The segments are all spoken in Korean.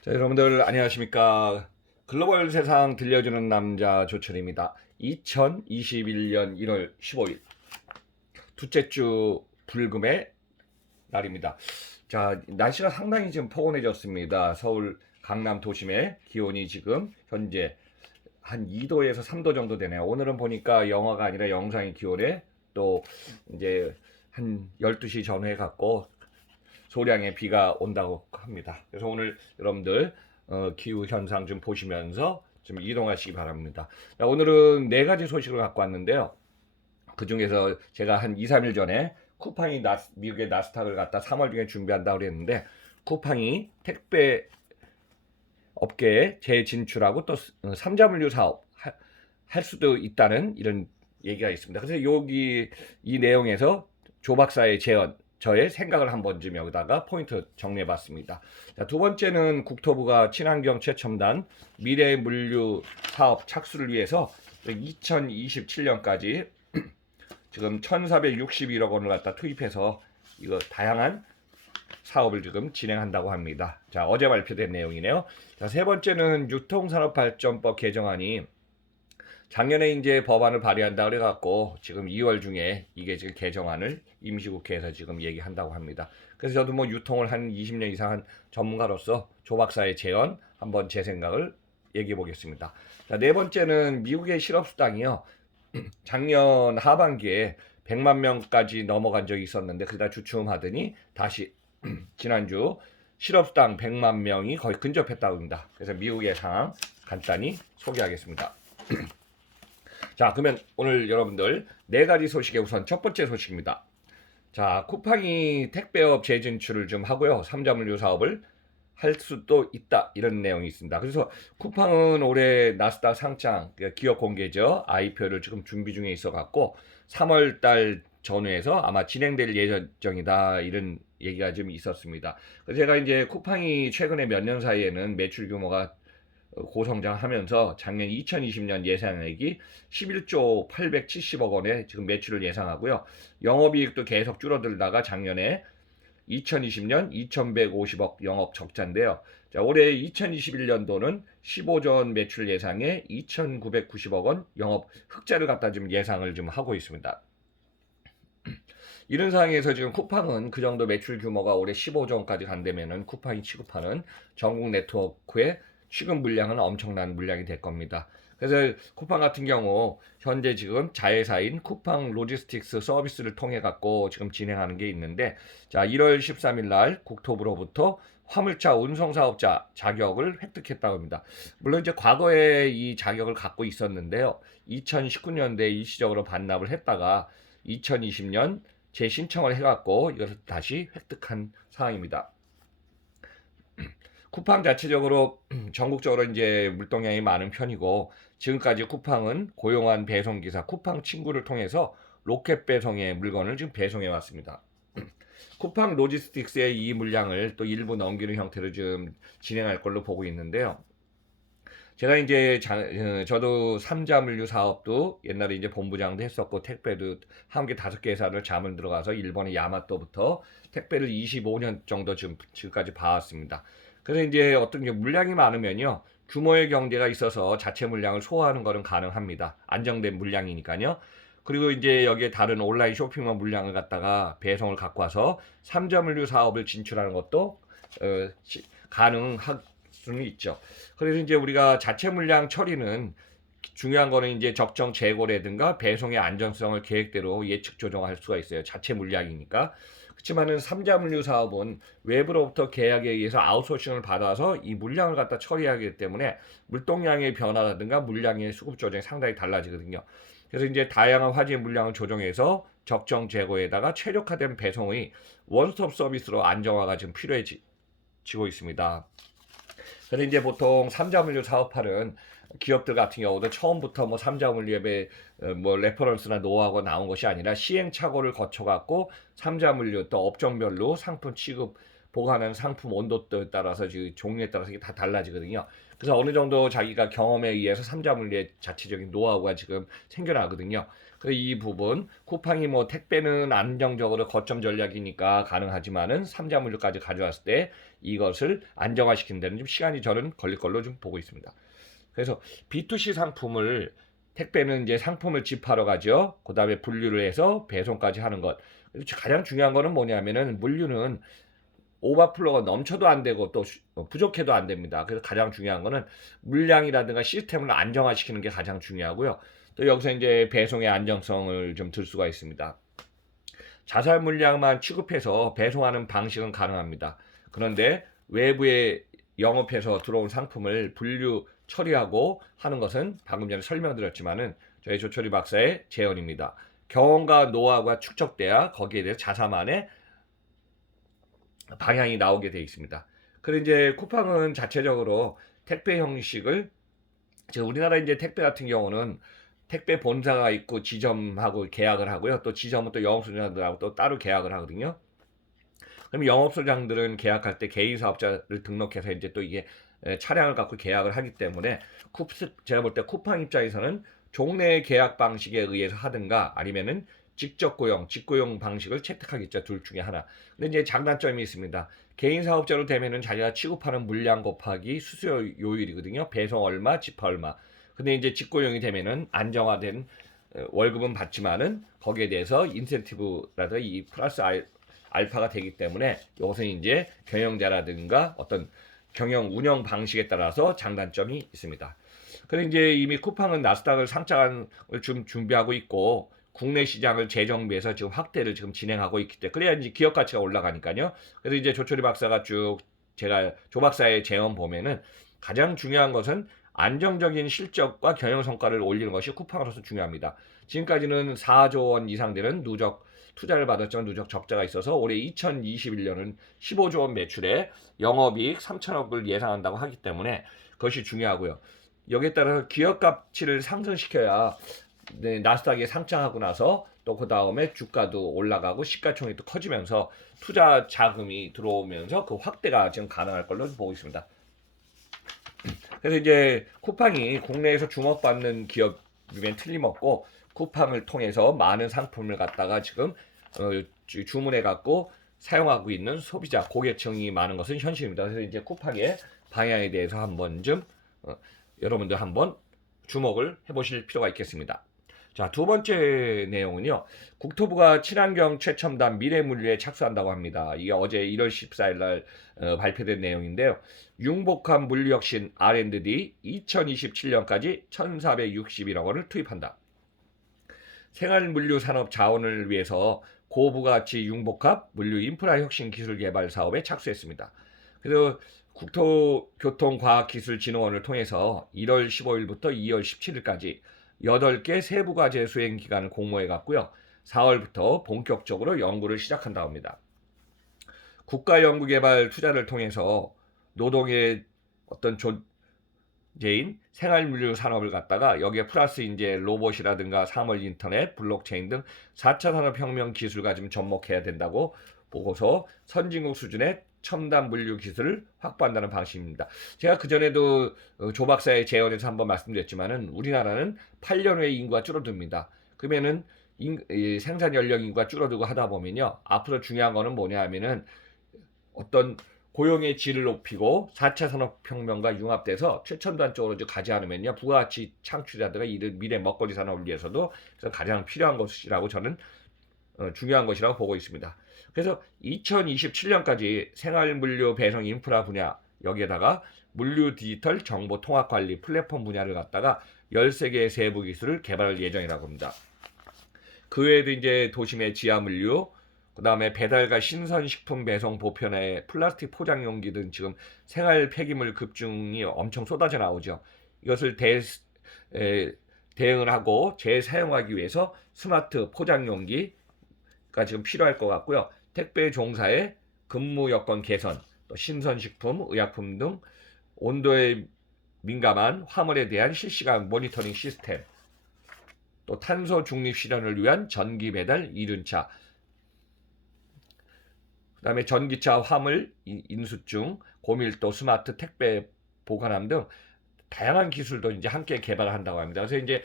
자, 여러분들 안녕하십니까? 글로벌 세상 들려주는 남자 조철입니다. 2021년 1월 15일 둘째 주 불금의 날입니다. 자, 날씨가 상당히 지금 포근해졌습니다. 서울 강남 도심의 기온이 지금 현재 한 2도에서 3도 정도 되네요. 오늘은 보니까 영하가 아니라 영상의 기온에 또 이제 한 12시 전후에 갖고 소량의 비가 온다고 합니다. 그래서 오늘 여러분들 기후 현상 좀 보시면서 좀 이동하시기 바랍니다. 자, 오늘은 네 가지 소식을 갖고 왔는데요. 그 중에서 제가 한 2, 3일 전에 쿠팡이 미국의 나스닥을 갖다 3월 중에 준비한다고 그랬는데 쿠팡이 택배 업계에 재진출하고 또 삼자물류 사업 할 수도 있다는 이런 얘기가 있습니다. 그래서 여기 이 내용에서 조 박사의 제언 저의 생각을 한번 좀 여기다가 포인트 정리해 봤습니다. 두 번째는 국토부가 친환경 최첨단 미래 물류 사업 착수를 위해서 2027년까지 지금 1,461억 원을 갖다 투입해서 이거 다양한 사업을 지금 진행한다고 합니다. 자, 어제 발표된 내용이네요. 자, 세 번째는 유통산업발전법 개정안이 작년에 이제 법안을 발의한다 그래갖고 지금 2월 중에 이게 지금 개정안을 임시국회에서 지금 얘기한다고 합니다. 그래서 저도 뭐 유통을 한 20년 이상 한 전문가로서 조 박사의 제언 한번 제 생각을 얘기해 보겠습니다. 자, 네 번째는 미국의 실업수당이요. 작년 하반기에 100만 명까지 넘어간 적이 있었는데 그러다 주춤하더니 다시 지난주 실업수당 100만 명이 거의 근접했다고 합니다. 그래서 미국의 상황 간단히 소개하겠습니다. 자, 그러면 오늘 여러분들 네 가지 소식의 우선 첫 번째 소식입니다. 자, 쿠팡이 택배업 재진출을 좀 하고요. 삼자물류 사업을 할 수도 있다 이런 내용이 있습니다. 그래서 쿠팡은 올해 나스닥 상장 기업 공개죠. IPO를 지금 준비 중에 있어 갖고 3월 달 전후에서 아마 진행될 예정이다 이런 얘기가 좀 있었습니다. 그래서 제가 이제 쿠팡이 최근에 몇 년 사이에는 매출 규모가 고성장하면서 작년 2020년 예상액이 11조 870억 원에 지금 매출을 예상하고요. 영업이익도 계속 줄어들다가 작년에 2020년 2150억 영업 적자인데요. 자, 올해 2021년도는 15조 원 매출 예상에 2990억 원 영업 흑자를 갖다 지금 예상을 좀 하고 있습니다. 이런 상황에서 지금 쿠팡은 그 정도 매출 규모가 올해 15조 원까지 간다면은 쿠팡이 취급하는 전국 네트워크의 취급 물량은 엄청난 물량이 될 겁니다. 그래서 쿠팡 같은 경우 현재 지금 자회사인 쿠팡 로지스틱스 서비스를 통해 갖고 지금 진행하는 게 있는데 자 1월 13일 날 국토부로부터 화물차 운송사업자 자격을 획득했다고 합니다. 물론 이제 과거에 이 자격을 갖고 있었는데요. 2019년도에 일시적으로 반납을 했다가 2020년 재신청을 해갖고 이것을 다시 획득한 상황입니다. 쿠팡 자체적으로 전국적으로 이제 물동량이 많은 편이고 지금까지 쿠팡은 고용한 배송기사 쿠팡 친구를 통해서 로켓 배송의 물건을 지금 배송해 왔습니다. 쿠팡 로지스틱스의 이 물량을 또 일부 넘기는 형태로 좀 진행할 걸로 보고 있는데요. 제가 이제 저도 삼자물류 사업도 옛날에 이제 본부장도 했었고 택배도 함께 5개 회사를 자문 들어가서 일본의 야마토부터 택배를 25년 정도 지금까지 봐왔습니다. 그래서 이제 어떤 게 물량이 많으면요. 규모의 경제가 있어서 자체 물량을 소화하는 것은 가능합니다. 안정된 물량이니까요. 그리고 이제 여기에 다른 온라인 쇼핑몰 물량을 갖다가 배송을 갖고 와서 삼자물류 사업을 진출하는 것도 가능할 수는 있죠. 그래서 이제 우리가 자체 물량 처리는 중요한 거는 이제 적정 재고라든가 배송의 안전성을 계획대로 예측 조정할 수가 있어요. 자체 물량이니까. 그렇지만은 삼자물류 사업은 외부로부터 계약에 의해서 아웃소싱을 받아서 이 물량을 갖다 처리하기 때문에 물동량의 변화라든가 물량의 수급 조정이 상당히 달라지거든요. 그래서 이제 다양한 화재 물량을 조정해서 적정 재고에다가 최적화된 배송의 원스톱 서비스로 안정화가 지금 필요해지고 있습니다. 그래서 이제 보통 삼자물류 사업하는 기업들 같은 경우도 처음부터 뭐 삼자물류에 뭐 레퍼런스나 노하우가 나온 것이 아니라 시행착오를 거쳐갖고 삼자물류 또 업종별로 상품 취급 보관하는 상품 온도에 따라서 지금 종류에 따라서 이게 다 달라지거든요. 그래서 어느 정도 자기가 경험에 의해서 삼자물류의 자체적인 노하우가 지금 생겨나거든요. 이 부분 쿠팡이 뭐 택배는 안정적으로 거점 전략이니까 가능하지만은 삼자 물류까지 가져왔을 때 이것을 안정화시키는 데는 좀 시간이 저는 걸릴 걸로 좀 보고 있습니다. 그래서 B2C 상품을 택배는 이제 상품을 집하러 가죠. 그다음에 분류를 해서 배송까지 하는 것. 가장 중요한 거는 뭐냐면은 물류는 오버플로가 넘쳐도 안 되고 또 부족해도 안 됩니다. 그래서 가장 중요한 거는 물량이라든가 시스템을 안정화시키는 게 가장 중요하고요. 또 여기서 이제 배송의 안정성을 좀 들 수가 있습니다. 자살 물량만 취급해서 배송하는 방식은 가능합니다. 그런데 외부에 영업해서 들어온 상품을 분류 처리하고 하는 것은 방금 전에 설명드렸지만은 저희 조철이 박사의 제언입니다. 경험과 노하우가 축적돼야 거기에 대해서 자사만의 방향이 나오게 되어 있습니다. 그리고 이제 쿠팡은 자체적으로 택배 형식을 지금 우리나라 이제 택배 같은 경우는 택배 본사가 있고 지점하고 계약을 하고요. 또 지점은 또 영업소장들하고 또 따로 계약을 하거든요. 그럼 영업소장들은 계약할 때 개인 사업자를 등록해서 이제 또 이게 차량을 갖고 계약을 하기 때문에 제가 볼 때 쿠팡 입장에서는 종래 계약 방식에 의해서 하든가 아니면은 직접 고용, 직고용 방식을 채택하겠죠. 둘 중에 하나. 근데 이제 장단점이 있습니다. 개인 사업자로 되면은 자기가 취급하는 물량 곱하기 수수료 요율이거든요. 배송 얼마, 집하 얼마. 근데 이제 직고용이 되면은 안정화된 월급은 받지만은 거기에 대해서 인센티브라든가 이 플러스 알파가 되기 때문에 이것은 이제 경영자라든가 어떤 경영 운영 방식에 따라서 장단점이 있습니다. 그리고 이제 이미 쿠팡은 나스닥을 상장을 좀 준비하고 있고 국내 시장을 재정비해서 지금 확대를 지금 진행하고 있기 때문에 그래야 이제 기업 가치가 올라가니까요. 그래서 이제 조철이 박사가 쭉 제가 조 박사의 제언 보면은 가장 중요한 것은 안정적인 실적과 경영 성과를 올리는 것이 쿠팡으로서 중요합니다. 지금까지는 4조 원 이상 되는 누적 투자를 받았지만 누적 적자가 있어서 올해 2021년은 15조 원 매출에 영업이익 3천억을 예상한다고 하기 때문에 그것이 중요하고요. 여기에 따라서 기업 가치를 상승시켜야 나스닥에 상장하고 나서 또 그 다음에 주가도 올라가고 시가총액도 커지면서 투자 자금이 들어오면서 그 확대가 지금 가능할 걸로 보고 있습니다. 그래서 이제 쿠팡이 국내에서 주목받는 기업이면 틀림없고 쿠팡을 통해서 많은 상품을 갖다가 지금 주문해 갖고 사용하고 있는 소비자 고객층이 많은 것은 현실입니다. 그래서 이제 쿠팡의 방향에 대해서 한번 좀 여러분들 한번 주목을 해보실 필요가 있겠습니다. 자, 두 번째 내용은요. 국토부가 친환경 최첨단 미래물류에 착수한다고 합니다. 이게 어제 1월 14일 날 발표된 내용인데요. 융복합 물류혁신 R&D 2027년까지 1,461억 원을 투입한다. 생활물류 산업 자원을 위해서 고부가치 융복합 물류 인프라 혁신 기술 개발 사업에 착수했습니다. 그래서 국토교통과학기술진흥원을 통해서 1월 15일부터 2월 17일까지 8개 세부과제 수행 기간을 공모해 갔고요. 4월부터 본격적으로 연구를 시작한다고 합니다. 국가연구개발 투자를 통해서 노동의 어떤 존재인 생활물류 산업을 갖다가 여기에 플러스 이제 로봇이라든가 사물 인터넷, 블록체인 등 4차 산업혁명 기술과 좀 접목해야 된다고 보고서 선진국 수준의 첨단 물류 기술을 확보한다는 방식입니다. 제가 그전에도 조 박사의 제언에서 한번 말씀드렸지만은 우리나라는 8년 후에 인구가 줄어듭니다. 그러면은 생산 연령 인구가 줄어들고 하다 보면요. 앞으로 중요한 거는 뭐냐 하면은 어떤 고용의 질을 높이고 4차 산업혁명과 융합돼서 최첨단 쪽으로 가지 않으면요. 부가가치 창출이라든가 이런 미래 먹거리 산업을 위해서도 가장 필요한 것이라고 저는 중요한 것이라고 보고 있습니다. 그래서 2027년까지 생활물류 배송 인프라 분야 여기에다가 물류 디지털 정보 통합 관리 플랫폼 분야를 갖다가 13개의 세부 기술을 개발할 예정이라고 합니다. 그 외에도 이제 도심의 지하물류, 그 다음에 배달과 신선식품 배송 보편의 플라스틱 포장용기 등 지금 생활 폐기물 급증이 엄청 쏟아져 나오죠. 이것을 대응을 하고 재사용하기 위해서 스마트 포장용기가 지금 필요할 것 같고요. 택배 종사의 근무 여건 개선, 또 신선식품, 의약품 등 온도에 민감한 화물에 대한 실시간 모니터링 시스템, 또 탄소 중립 실현을 위한 전기 배달 이륜차, 그다음에 전기차 화물 인수증, 고밀도 스마트 택배 보관함 등 다양한 기술도 이제 함께 개발한다고 합니다. 그래서 이제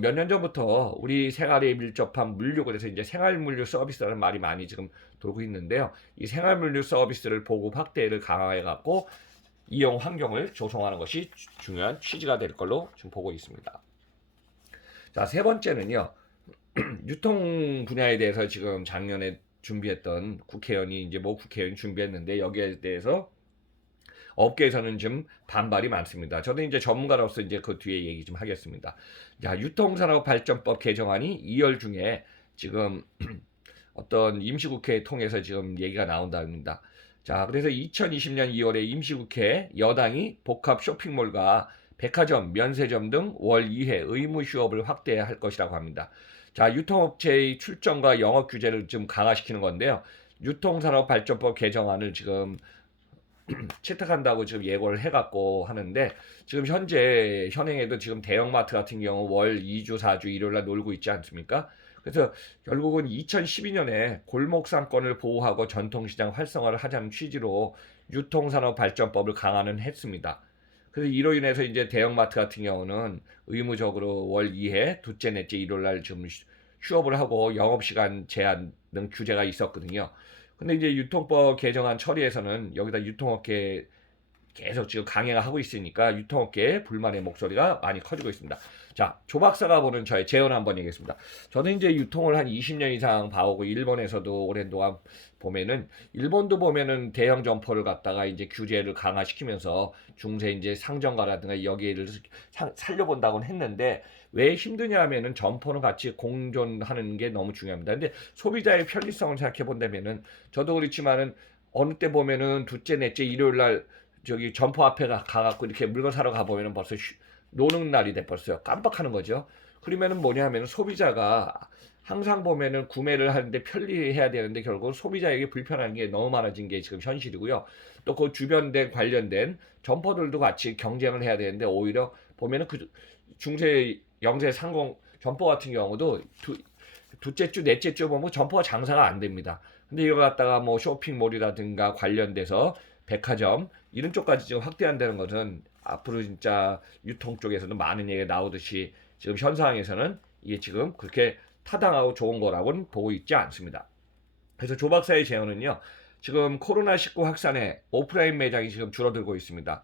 몇 년 전부터 우리 생활에 밀접한 물류, 그래서 이제 생활물류 서비스라는 말이 많이 지금 돌고 있는데요. 이 생활물류 서비스를 보급 확대를 강화해 갖고 이용 환경을 조성하는 것이 중요한 취지가 될 걸로 지금 보고 있습니다. 자, 세 번째는요. 유통 분야에 대해서 지금 작년에 준비했던 국회의원이 이제 모 국회의원이 준비했는데 여기에 대해서 업계에서는 좀 반발이 많습니다. 저도 이제 전문가로서 이제 그 뒤에 얘기 좀 하겠습니다. 자, 유통산업발전법 개정안이 2월 중에 지금 어떤 임시국회 통해서 지금 얘기가 나온답니다. 자, 그래서 2020년 2월에 임시국회 여당이 복합 쇼핑몰과 백화점, 면세점 등 월 2회 의무 휴업을 확대할 것이라고 합니다. 자, 유통업체의 출점과 영업 규제를 좀 강화시키는 건데요. 유통산업발전법 개정안을 지금 채택한다고 지금 예고를 해갖고 하는데, 지금 현재 현행에도 지금 대형마트 같은 경우 월 2주, 4주 일요일날 놀고 있지 않습니까? 그래서 결국은 2012년에 골목상권을 보호하고 전통시장 활성화를 하자는 취지로 유통산업발전법을 강화는 했습니다. 그래서 이로 인해서 이제 대형마트 같은 경우는 의무적으로 월 2회 둘째, 넷째, 일요일날 좀 휴업을 하고 영업시간 제한 등 규제가 있었거든요. 근데 이제 유통법 개정안 처리에서는 여기다 유통업계 계속 지금 강행을 하고 있으니까 유통업계의 불만의 목소리가 많이 커지고 있습니다. 자, 조 박사가 보는 저의 제언 한번 얘기했습니다. 저는 이제 유통을 한 20년 이상 봐오고 일본에서도 오랜 동안 보면은, 일본도 보면은 대형 점포를 갖다가 이제 규제를 강화시키면서 중세 이제 상점가라든가 여기를 살려본다고는 했는데, 왜 힘드냐 하면은 점포는 같이 공존하는 게 너무 중요합니다. 근데 소비자의 편리성을 생각해 본다면은, 저도 그렇지만은 어느 때 보면은 둘째, 넷째, 일요일 날 저기 점포 앞에 가갖고 이렇게 물건 사러 가보면은 벌써 노는 날이 돼버렸어요. 깜빡하는 거죠. 그러면은 뭐냐 하면 소비자가 항상 보면은 구매를 하는데 편리해야 되는데 결국 소비자에게 불편한 게 너무 많아진 게 지금 현실이고요. 또 그 주변된 관련된 점포들도 같이 경쟁을 해야 되는데 오히려 보면은 그 중세 영세 상공 점포 같은 경우도 둘째 주, 넷째 주 보면 점포가 장사가 안 됩니다. 근데 이거 갖다가 뭐 쇼핑몰이라든가 관련돼서 백화점 이런 쪽까지 지금 확대한다는 것은 앞으로 진짜 유통 쪽에서는 많은 얘기가 나오듯이 지금 현 상황에서는 이게 지금 그렇게 타당하고 좋은 거라고는 보고 있지 않습니다. 그래서 조 박사의 제언은요. 지금 코로나19 확산에 오프라인 매장이 지금 줄어들고 있습니다.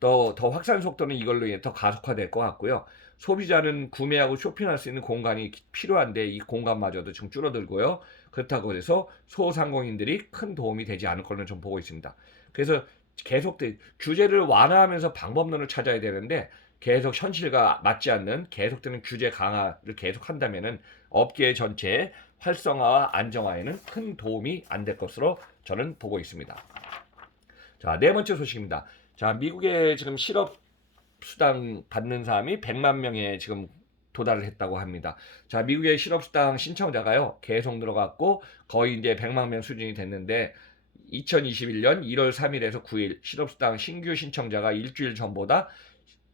더 확산 속도는 이걸로 인해 더 가속화될 것 같고요. 소비자는 구매하고 쇼핑할 수 있는 공간이 필요한데 이 공간마저도 지금 줄어들고요. 그렇다고 해서 소상공인들이 큰 도움이 되지 않을 걸로 좀 보고 있습니다. 그래서 계속 규제를 완화하면서 방법론을 찾아야 되는데 계속 현실과 맞지 않는 계속되는 규제 강화를 계속한다면은 업계 전체의 활성화와 안정화에는 큰 도움이 안 될 것으로 저는 보고 있습니다. 자, 네 번째 소식입니다. 자, 미국에 지금 실업수당 받는 사람이 100만 명에 지금 도달을 했다고 합니다. 자, 미국의 실업수당 신청자가요, 계속 늘어갔고 거의 이제 100만 명 수준이 됐는데 2021년 1월 3일에서 9일 실업수당 신규 신청자가 일주일 전보다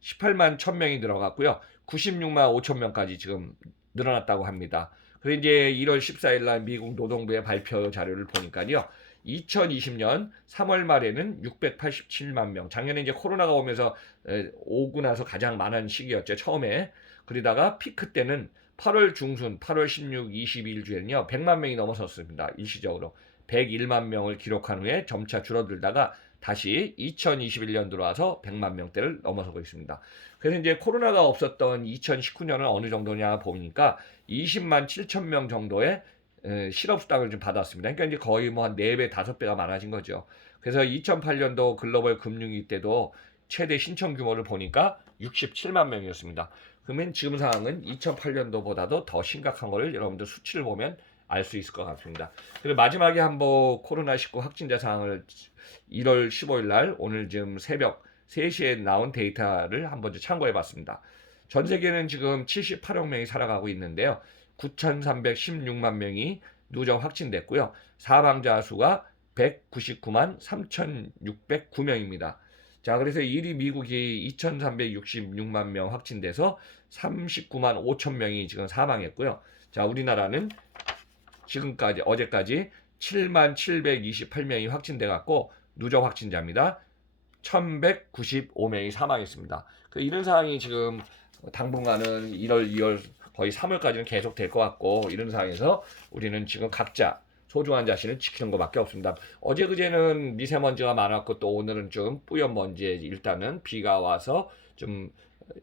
18만 1000명이 늘어갔고요. 96만 5천 명까지 지금 늘어났다고 합니다. 그리고 이제 1월 14일 날 미국 노동부의 발표 자료를 보니까요. 2020년 3월 말에는 687만 명. 작년에 이제 코로나가 오면서 오고 나서 가장 많은 시기였죠. 처음에. 그러다가 피크 때는 8월 중순, 8월 16, 22일 주에는요. 100만 명이 넘어섰습니다. 일시적으로. 101만 명을 기록한 후에 점차 줄어들다가 다시 2021년 들어와서 100만 명대를 넘어서고 있습니다. 그래서 이제 코로나가 없었던 2019년은 어느 정도냐 보니까 20만 7천 명 정도의 실업수당을 좀 받았습니다. 그러니까 이제 거의 뭐 한 4배, 5배가 많아진 거죠. 그래서 2008년도 글로벌 금융위기 때도 최대 신청 규모를 보니까 67만 명이었습니다. 그러면 지금 상황은 2008년도보다도 더 심각한 거를 여러분들 수치를 보면 알 수 있을 것 같습니다. 그리고 마지막에 한번 코로나19 확진자 상황을 1월 15일 날 오늘 지금 새벽 3시에 나온 데이터를 한번 참고해 봤습니다. 전 세계는 지금 78억 명이 살아가고 있는데요. 9,316만 명이 누적 확진됐고요. 사망자 수가 199만 3,609명입니다. 자, 그래서 1위 미국이 2,366만 명 확진돼서 39만 5천 명이 지금 사망했고요. 자, 우리나라는 지금까지 어제까지 7만 728명이 확진돼 갖고 누적 확진자입니다. 1195명이 사망했습니다. 이런 상황이 지금 당분간은 1월, 2월 거의 3월까지는 계속 될 것 같고, 이런 상황에서 우리는 지금 각자 소중한 자신을 지키는 것밖에 없습니다. 어제 그제는 미세먼지가 많았고 또 오늘은 좀 뿌연 먼지에 일단은 비가 와서 좀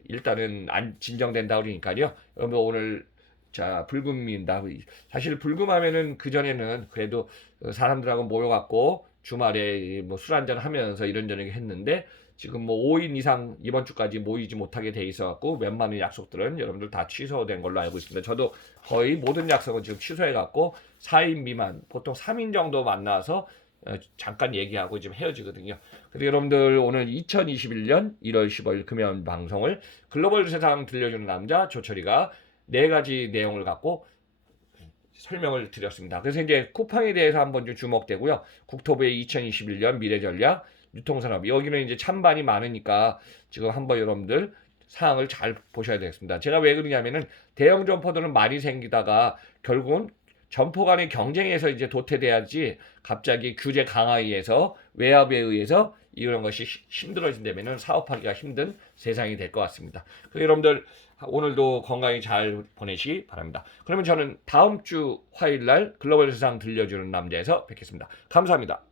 일단은 안 진정된다 그러니까요. 여러분 오늘 자 불금입니다. 사실 불금하면은 그 전에는 그래도 사람들하고 모여갖고 주말에 뭐 술 한잔 하면서 이런저런 했는데 지금 뭐 5인 이상 이번 주까지 모이지 못하게 돼 있어갖고 웬만한 약속들은 여러분들 다 취소된 걸로 알고 있습니다. 저도 거의 모든 약속은 지금 취소해갖고 4인 미만, 보통 3인 정도 만나서 잠깐 얘기하고 지금 헤어지거든요. 그래서 여러분들 오늘 2021년 1월 15일 금연 방송을 글로벌 세상 들려주는 남자 조철이가 4가지 내용을 갖고 설명을 드렸습니다. 그래서 이제 쿠팡에 대해서 한번 좀 주목되고요. 국토부의 2021년 미래전략, 유통산업, 여기는 이제 찬반이 많으니까 지금 한번 여러분들 사항을 잘 보셔야 되겠습니다. 제가 왜 그러냐면은 대형 점포들은 많이 생기다가 결국은 점포 간의 경쟁에서 이제 도태돼야지 갑자기 규제 강화에 의해서 외압에 의해서 이런 것이 힘들어진다면은 사업하기가 힘든 세상이 될 것 같습니다. 그래서 여러분들 오늘도 건강히 잘 보내시기 바랍니다. 그러면 저는 다음 주 화요일 날 글로벌 세상 들려주는 남자에서 뵙겠습니다. 감사합니다.